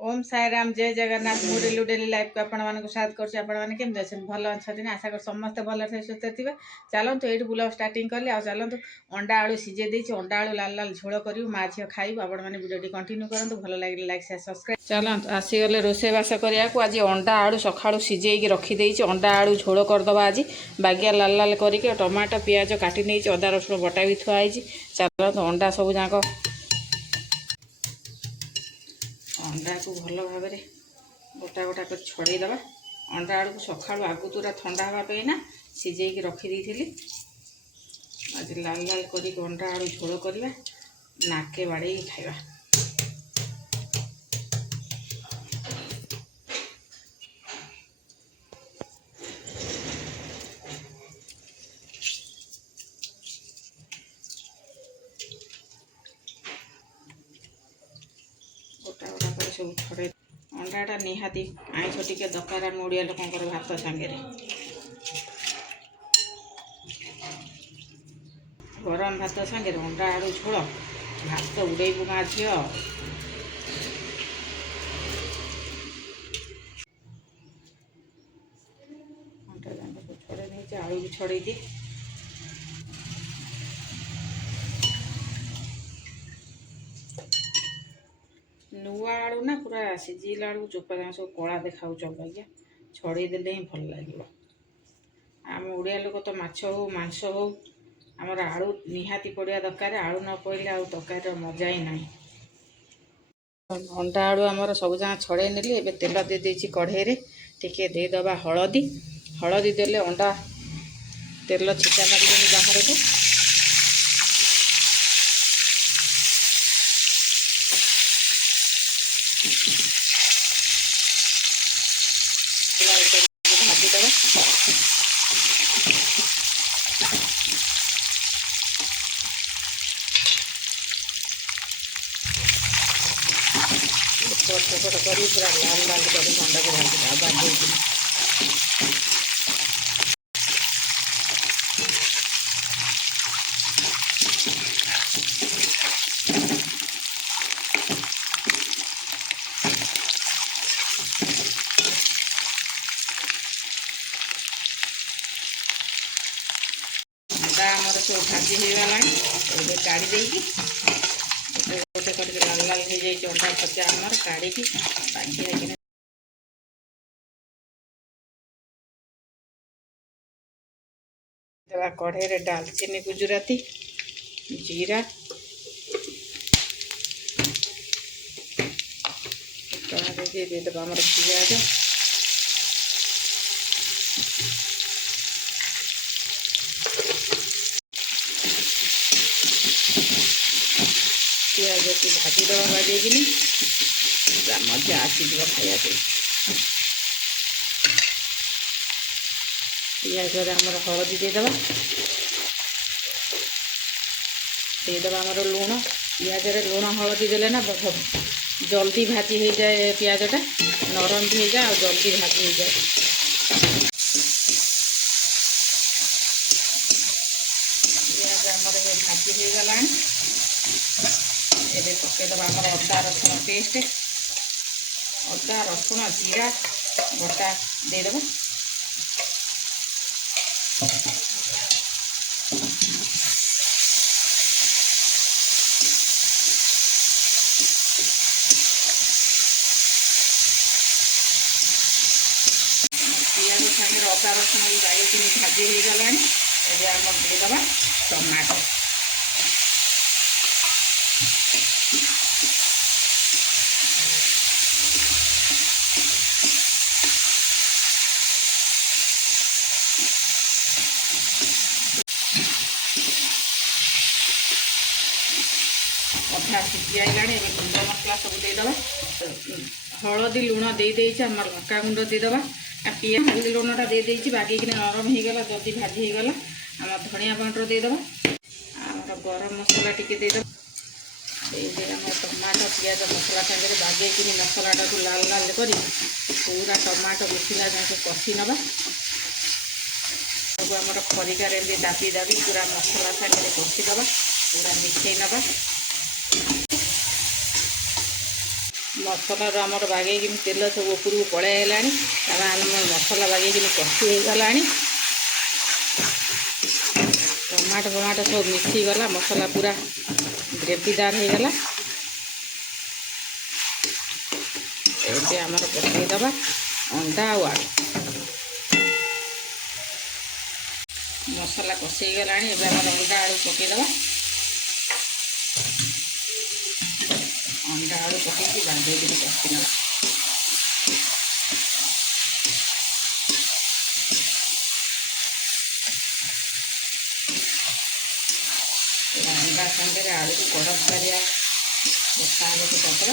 ओम साई राम जय जगन्नाथ मु daily daily life को आपण मानक स्वागत करछि। आपण माने केम जछन भल अछथि ना, आशा कर समस्त भल से सुस्थ थिबे। चलंतु एठी बुला स्टार्टिंग करले आ चलंतु अंडा आलू सिजे देछि। अंडा आलू लाल लाल झोल करियो मा झियो खाइबो। आपण माने वीडियो टी कंटिन्यू करंतु, भल लागिले लाइक शेयर सब्सक्राइब। चलंतु आसी गले रोसे बास करिया को। आज अंडा आलू सखाळु सिजेई के रखी देछि। अंडा आलू झोल कर दबा। आज बागिया लाल लाल करी के टमाटो प्याज काटी नेछि, अदा रसुन बटा भी थुआ आइछि। चलंतु अंडा सब जाको अंडा को भल भाव गोटा गोटा कर छड़ेदबा। अंडा आलू को सका आगु तुरा ठंडा हाँपाई ना सिझे रखीदी। आज लाल लाल कर अंडा आलू झोल करवा, नाके बाड़े खाइबा। गोटा गोटा कर सब छड़े। अंडाटा निहाती आइंष टिके दरकार आम ओडिया लोकंकर भात सांगे। गरम भात सांगे अंडा आलू झोल भात उड़ेबू माँ झी। अंडा जाक छड़े नहीं, आलू भी छड़े दी। नुआ आलू ना पूरा सिझिला आलू चोपा जाक सब कला देखा चबाइया छड़े देले ही भल लगे। आम ओडिया लोक तो माछ हो मांस हो आमर आलू निहाती पड़िया दरकार। आलू न पड़े आ तरकारी मजा ही ना। अंडा आलू आमर सब जहाँ छड़े नेली। एबे तेल दे देछि कढ़ाई रे, टिके दे दबा हलदी। हलदी देले अंडा तेल छिटा मारिदेली बाहर को। भाजी दबा छोट कर पूरा लाल लाल कर अंडा को भाजी भाजी अंडा आमर सब भाजी हो गला। काढ़ी देगी गोटे करके लाल लाल हो जाए अंडा भजा आमर काढ़ी बाकी देवा। कढ़ाई डालचीनी गुजराती जीरा दे देवा आमर पियाज। पियाज को भाजी दवा बाजेगी मजा आसीज खाया। पियाज आमर हलदी देदेवा आमर लुण। पियाज लुण हलदी देले ना जल्दी भाजी हो जाए। पियाजटा नरम भी हो जाए और जल्दी भाजी हो जाए। पियाज आमर भाजी हो गला। ये पकईदबा आमर अदा रसुण पेस्ट। अदा रसुण जीरा बटा देदेबा। पियाज सागर अदा रसुण बाइक भाजी हो गला। ये आम देदेबा टमाटो। अधा सिझी आईला। गुंड मसला सब देदेबा। हलदी लुण दे आम लंका गुंड देदेबा। पियाज हल्दी लुणटा दे बागे नरम हो गला, जल्दी भाजी हो गला। आम धनिया पाउडर देदेबा। आम गरम मसला टिके देदेबा। आम टमाटो पियाज मसला सागर बागे मसलाटा को लाल लाल कर पूरा टमाटो मिसिला जाए कषि नवा। आम खरिकार दाबी दाबी पूरा मसला सागर कषिदबा। पूरा मिसई नवा। मसलार आमर बागे तेल सब उपरକୁ पड़े आम मसला बागे कषि हो गला टमाटो फमाटो सब मिसी गला मसला पूरा ग्रेवीदार हो गला ये आमर पकईदबा अंडा आलू मसला कषे गला अंडा आलू पकईदबा अंडा आलू पकईकि बांधे कषि ना अंडा संगे आलू को कड़क करिया पत्र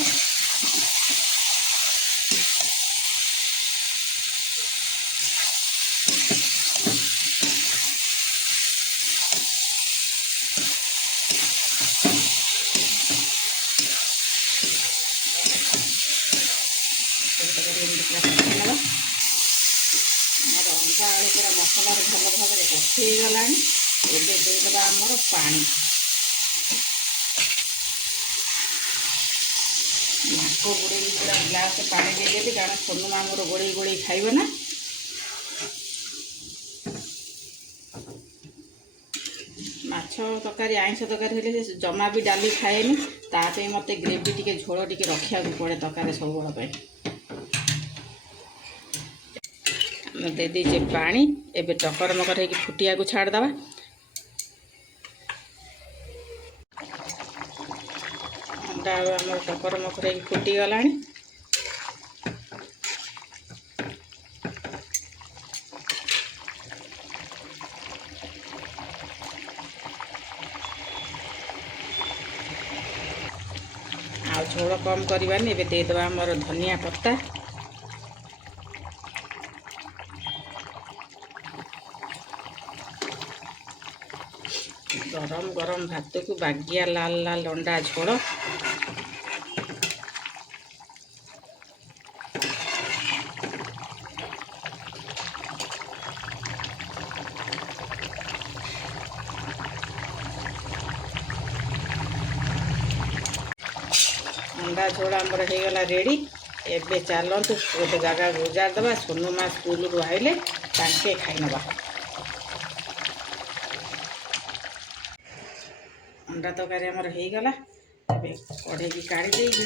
अंडा आलू पूरा मसलार भल भाव में कषि गला देदेबा आमर पानी नाक गोड़े पूरा ग्लास पानी देदेवी कारण सोनू मामूर गोड़े गोड़े खाइब ना माछ तरकारी आइंष तरकारी हेले जमा भी डाली खाएनि तापे मते ग्रेवी टिके झोल टिके रखिया पड़े तरकारी सब बेल दे दीचे पानी एबे टकर मकर है फुटिया को छाड़दबा अंडा आम टकर मकर है फुटीगला आ झोल कम करवानी एबे देदेबा आमर धनिया पत्ता गरम गरम भात को बागिया लाल लाल अंडा झोल अंडा झोल आमर हो गला रेडी एबे चलतु गोटे जगह गुजार दबा सोनू माँ स्कूल रू आइले तांके खाई नबा अंडा तरकारी आमर हो गला कढ़े की काढ़ी देगी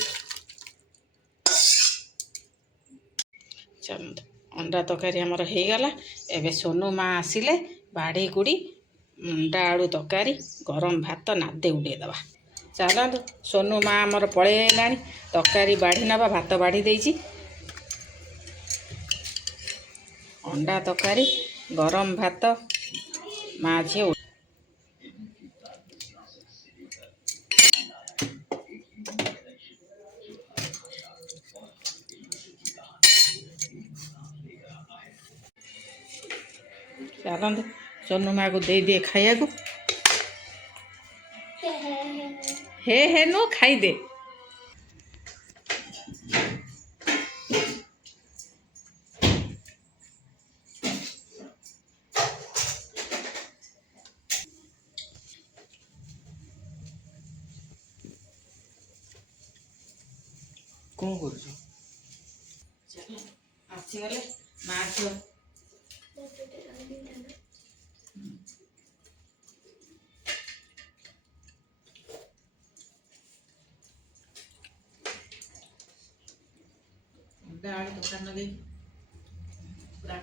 चलते अंडा तरकारी आमर हो गला एबे सोनू माँ आसिले बाड़ी कुड़ी अंडा आलू तरकारी गरम भात नादे उड़े दबा चलतु सोनू माँ आमर पलि आइला तरकारी बाढ़ी नवा भात बाढ़ी देइछि अंडा तरकारी गरम भात माँ झी चलते सोनू माँ को दे दिए खाया को हे नो खाई दे कौन कर आसीगले माँ झील अंडा आलू दुकान लगे पूरा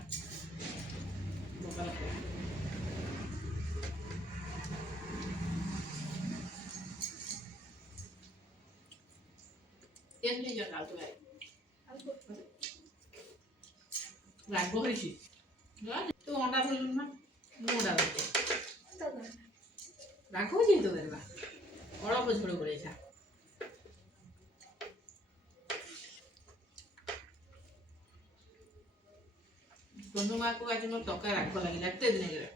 केमती जन आलू भाई राग होइछि तू अंडा धरलु ना मुडा राग होइछि तो करबा अळप झोल गोळे खा सोनू माँ को आज मोर टका राग लगे एते दिन हेले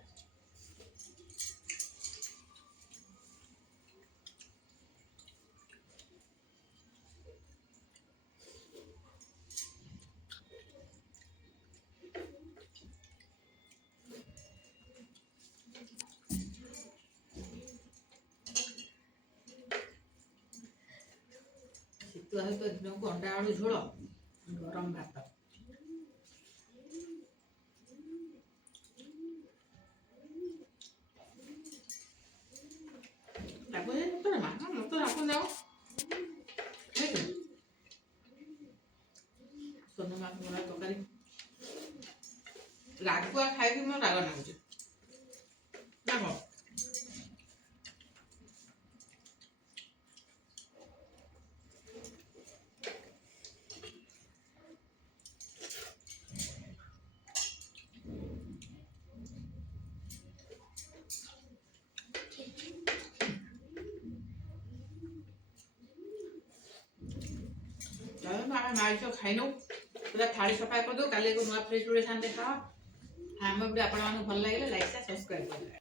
ତା ସହିତ ଦିନକୁ ଅଣ୍ଡା ଆଳୁ ଝୋଳ ଗରମ ଭାତ। ଲାଗୁଛି ତୋର ମା ମତେ ଲାଗୁନି ଆଉ ସୋନୁ ମା ତରକାରୀ ରାଗୁଆ ଖାଇକି ମୋର ରାଗ ଲାଗୁଛି ନା କଣ? ଆମେ ମାଛ ଖାଇନୁ ପୁରା ଥାଳି ସଫା କରିଦେଉ। କାଲି ଏକ ନୂଆ ଫ୍ରିଜ୍ ଗୋଟେ ସାଙ୍ଗେ ଖାଅ। ଆମେ ବି ଆପଣମାନଙ୍କୁ ଭଲ ଲାଗିଲେ ଲାଇକ୍ ସବସ୍କ୍ରାଇବ୍ କରିବେ।